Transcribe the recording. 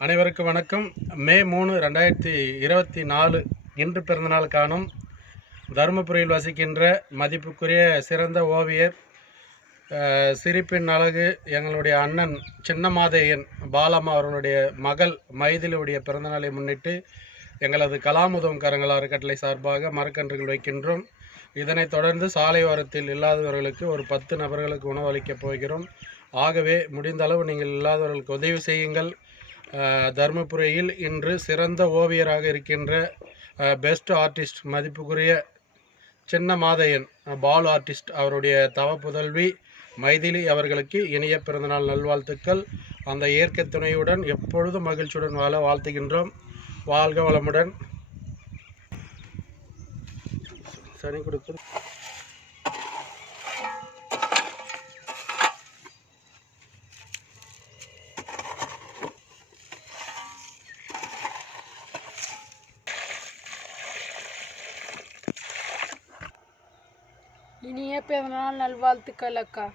அனைவருக்கும் வணக்கம். மே மூணு ரெண்டாயிரத்தி இருபத்தி நாலு இன்று பிறந்தநாள் காணும் தருமபுரியில் வசிக்கின்ற மதிப்புக்குரிய சிறந்த ஓவியர் சிரிப்பின் அழகு எங்களுடைய அண்ணன் சின்னமாதையன் பாலம்மா அவர்களுடைய மகள் மைதிலியுடைய பிறந்தநாளை முன்னிட்டு எங்களது கலாமுதம் கரங்கள் அறக்கட்டளை சார்பாக மரக்கன்றுகள் வைக்கின்றோம். இதனைத் தொடர்ந்து சாலை ஓரத்தில் இல்லாதவர்களுக்கு ஒரு பத்து நபர்களுக்கு உணவளிக்கப் போகிறோம். ஆகவே முடிந்த அளவு நீங்கள் இல்லாதவர்களுக்கு உதவி செய்யுங்கள். தருமபுரியில் இன்று சிறந்த ஓவியராக இருக்கின்ற பெஸ்ட் ஆர்டிஸ்ட் மதிப்புக்குரிய சின்ன மாதையன் பால் ஆர்டிஸ்ட் அவருடைய தவ புதல்வி மைதிலி அவர்களுக்கு இனிய பிறந்தநாள் நல்வாழ்த்துக்கள். அந்த இயற்கை துணையுடன் எப்பொழுதும் மகிழ்ச்சியுடன் வாழ வாழ்த்துகின்றோம். வாழ்க வளமுடன். சனி கொடுத்து இனிய பிறந்தநாள் நல்வாழ்த்துக்கள் அக்கா.